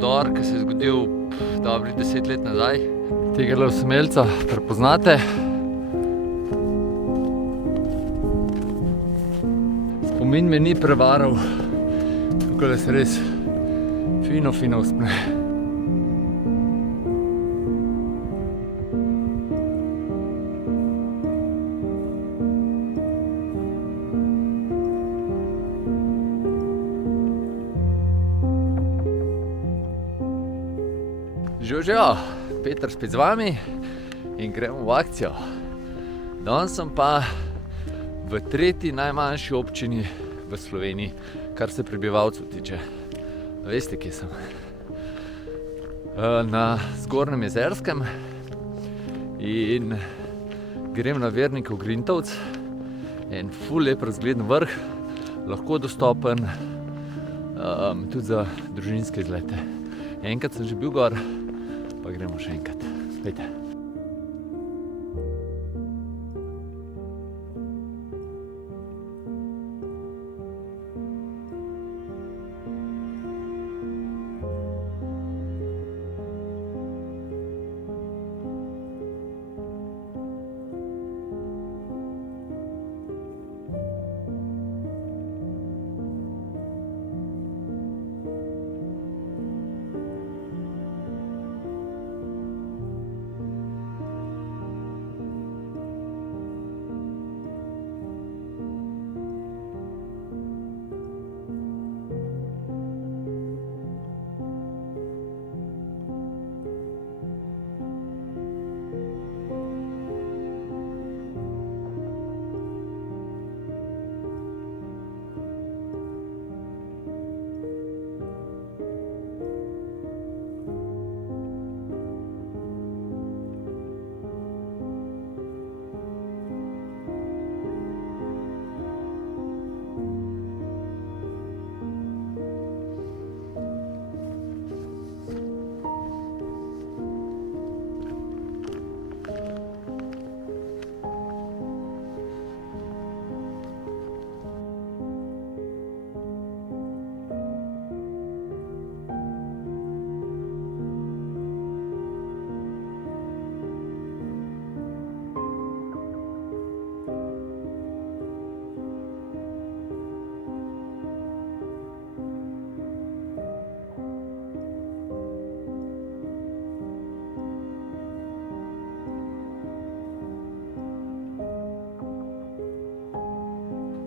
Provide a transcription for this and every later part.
podor, ki se je zgodil dobrih 10 let nazaj. Tega osamelca prepoznate. Spomin me ni prevaral, tako da se res fino uspne. Živijo, Peter spet z vami in gremo v akcijo. Danes sem pa v tretji najmanjši občini v Sloveniji, kar se prebivalcev tiče. Veste, kje sem? Na Zgornjem Jezerskem in grem na Vernikov Grintovec. En ful lep razgleden vrh, lahko dostopen tudi za družinske izlete. Enkrat sem že bil gor, pa gremo še enkrat. Pejte.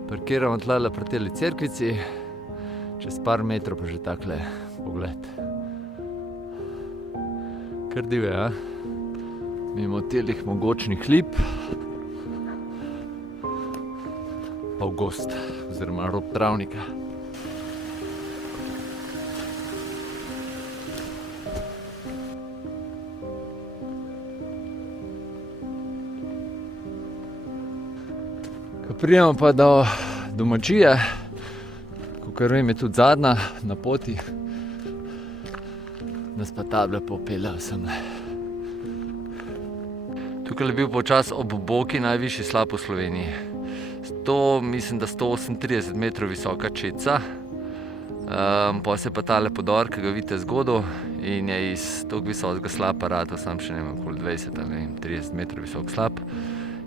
Parkiramo tlele pri teli cerkvici, čez par metrov pa že takle pogled. Kar divje, ja? Mimo telih mogočnih lip, pa v gozd, oziroma rob travnika. Ko pridemo pa do domačije, kakor vem, je tudi zadnja na poti, nas pa table popeljejo semle. Tukaj je bil počas ob Boki najvišji slap v Sloveniji. Mislim, da 138 metrov visoka čeca. Pa se pa tale podor, ki ga vidite zgodo, in je iz toliko visokega slapa ratal sam še ne vem, okoli 20 ali 30 metrov visok slap.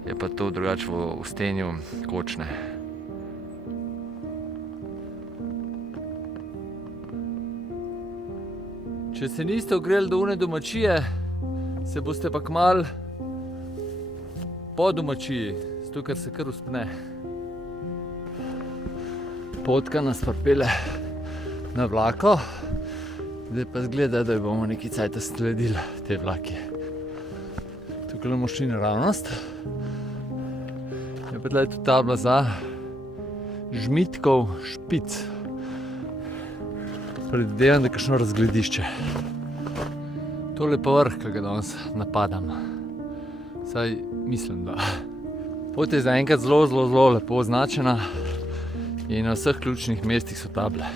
Je pa to drugače v stenju kočne. Če se niste ogreli do one domačije, se boste pa kmalu po domačiji, zato ker se kar uspne. Potka nas pripelje na vlako, zdaj pa zgleda, da bomo nekaj cajta sledili te vlaki. Tukaj bomo šli naravnost. Je pa tle tudi tabla za Žmitkov špic. Predvidevam, da je kakšno razgledišče. Tole pa vrh, ki ga danes napadam. Saj mislim, da. Pot je zaenkrat zelo lepo označena in na vseh ključnih mestih so table.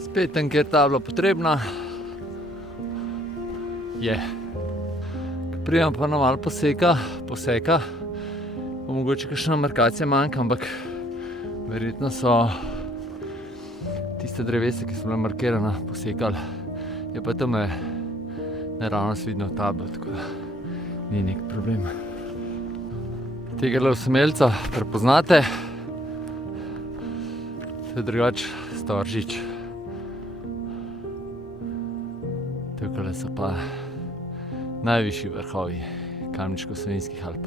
Spet tam, kjer je tabla potrebna, je. Ko pridem pa na malo poseka, pa mogoče kakšna markacija manjka, ampak verjetno so tiste drevesa, ki so bila markirana, posekali. Je pa tam naravno vidno tablo, tako da ni nek problem. Tegale osamelca prepoznate. To je drugače Storžič. Tukaj so pa najvišji vrhovi Kamniško-Savinjskih Alp.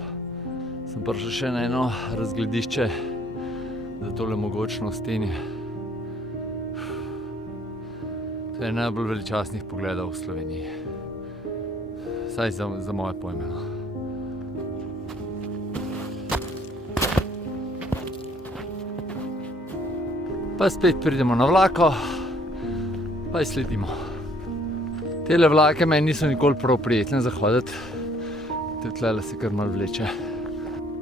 Sem prišel še na eno razgledišče za tole mogočno stenje. To je najbolj veličastnih pogledov v Sloveniji. Vsaj za moje pojme. Pa spet pridemo na vlako, pa jih sledimo. Tele vlake meni niso nikoli prav prijetne za hoditi. Tudi tlele se kar malo vleče.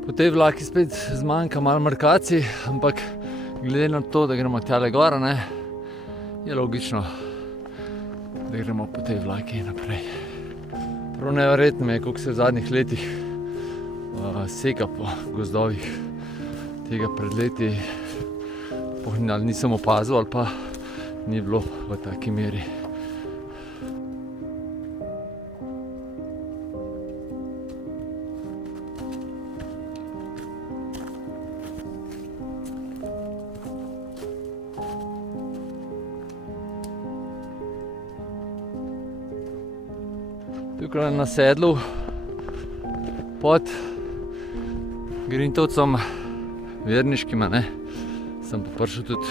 Po tej vlaki spet zmanjka malo markacij, ampak glede na to, da gremo tjale gor, je logično, da gremo po tej vlaki naprej. Prav neverjetno mi je, koliko se v zadnjih letih seka po gozdovih. Tega pred leti nisem opazil ali pa ni bilo v taki meri. Tukaj na sedlu pod Grintovcem Verniškim, sem pa prišel tudi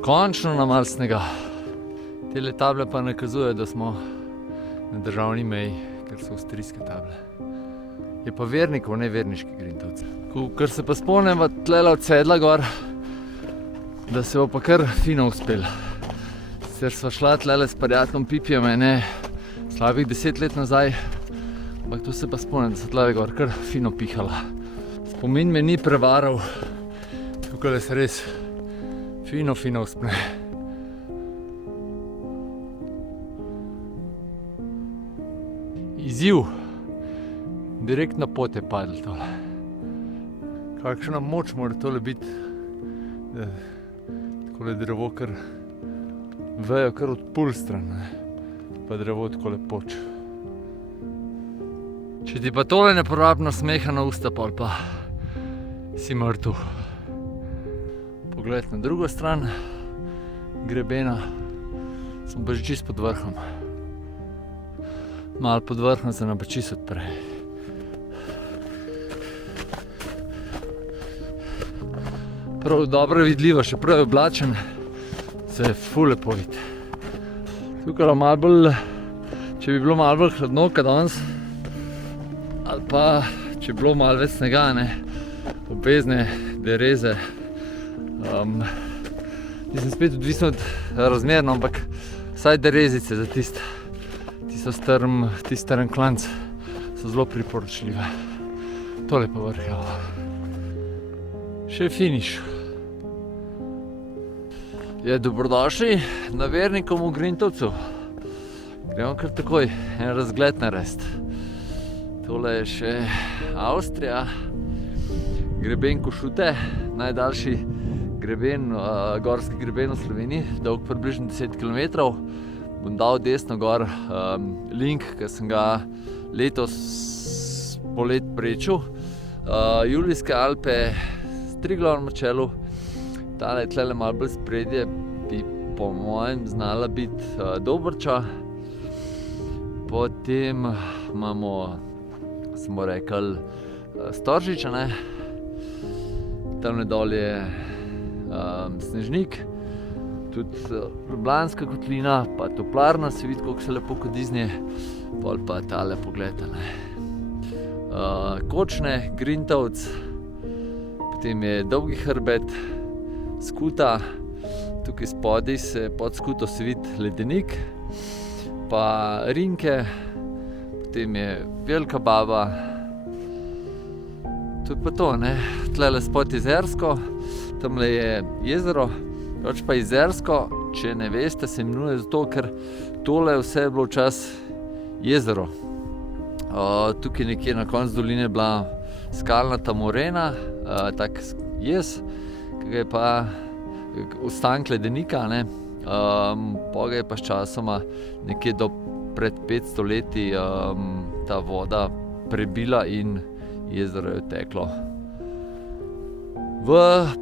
končno na malo snega. Tele table pa nakazujejo, da smo na državni meji, ker so avstrijske table. Je pa Vernikov, ne Verniški Grintovci. Kar se pa spomnim tlele od sedla gor, da se bo pa kar fino uspel. Sicer sva šla tlele s prijateljem Pipjem slabih 10 let nazaj, ampak to se pa spomnim, da so tlele gor kar fino pihala. Spomin me ni prevaral, tukaj se res fino uspne. Izziv. Direkt na pot je padlo tole. Kakšna moč mora tole biti, da takole drevo kar vejo kar od pul stran, pa drevo takole poč. Če ti pa tole ne porabno smeha na usta, pol pa si mrtev. Pogled na drugo stran grebena, sem pa že čist pod vrhom. Malo pod vrhom se nam pa čist odpre. Prav dobro vidljivo, še prav je oblačen, se je ful lepo vidi. Tukaj malo bolj, če bi bilo malo bolj hladno, kot danes, ali pa če bi bilo malo več snega, obvezne dereze. Nisem spet odvisno od razmer, ampak vsaj derezice za tisti strm klanc so zelo priporočljive. Tole pa vrh, še finiš. Dobrodošli na Vernikom v Grintovcu. Gremo kar takoj en razgled narediti. Tole je še Avstrija, greben Košute, najdaljši greben, gorski greben v Sloveniji, dolg približno 10 km. Bom dal desno gor link, ki sem ga letos polet prečil. Julijske Alpe s Triglavom na čelu. Tale tlele malo bolj spredje bi po mojem znala biti Dobrča. Potem imamo, smo rekli, Storžiča, Tamle dol je Snežnik, tudi Ljubljanska kotlina, pa Toplarna, se vidi, koliko se lepo kadi z nje. Pol pa tale pogled, Kočne, Grintovc, potem je Dolgi hrbet, Skuta, tukaj spodaj se pod Skuto se vidi ledenik, pa Rinke, potem je Velika Baba. To je pa to, Tlele spod Jezersko, tamle je jezero, pač pa Jezersko, če ne veste, se imenuje zato, ker tole vse je bilo včasih jezero. Tukaj nekje na koncu doline je bila skalnata morena, tak jez, ki ga je pa ostank ledenika, ne. Pol ga je pa sčasoma nekje do pred 500 leti ta voda prebila in jezero je teklo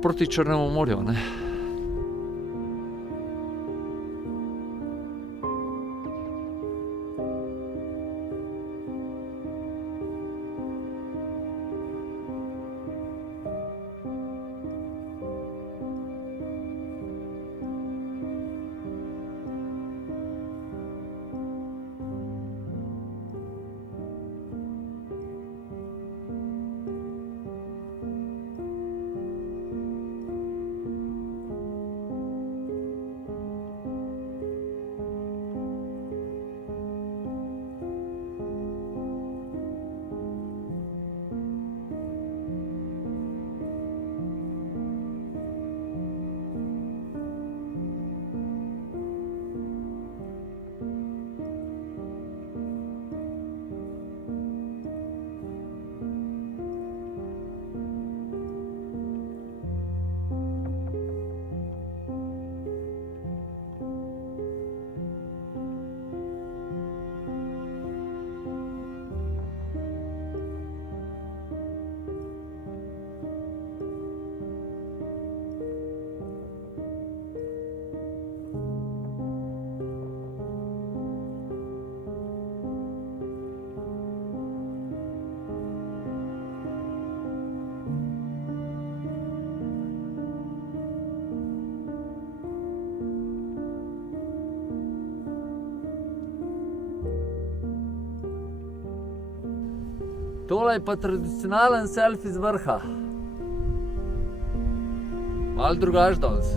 proti Črnemu morju, ne. Tole je pa tradicionalen selfie z vrha. Malo drugače danes.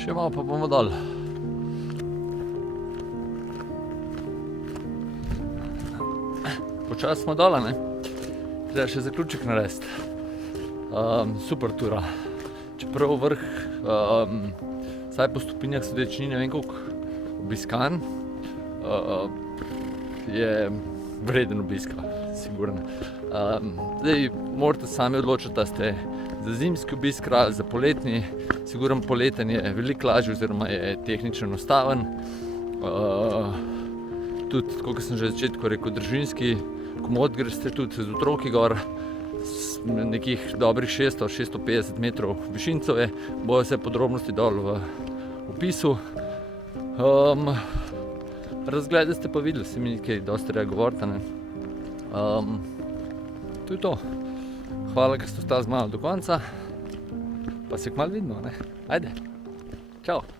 Še malo pa bomo dol. Počasi smo dole, ne. Treba še zaključek narediti. Super tura. Čeprav vrh, vsaj po stopinjah sodeč ni ne vem koliko obiskan, je vreden obiska, sigurno. Zdaj morate sami odločiti, da ste za zimski obisk ali za poletni. Sigurno poleten je veliko lažji oziroma je tehnično enostaven. Tudi, tako kot sem že v začetku rekel, družinski komod greste tudi z otroki gor, nekih dobrih 600-650 metrov višincov je, bojo vse podrobnosti dol v opisu. Razglede ste pa videli, se mi ni kaj dosti treba govoriti, ne. To je to. Hvala, ker ste ostali z mano do konca. Pa se kmalu vidimo, ne. Ajde. Čau.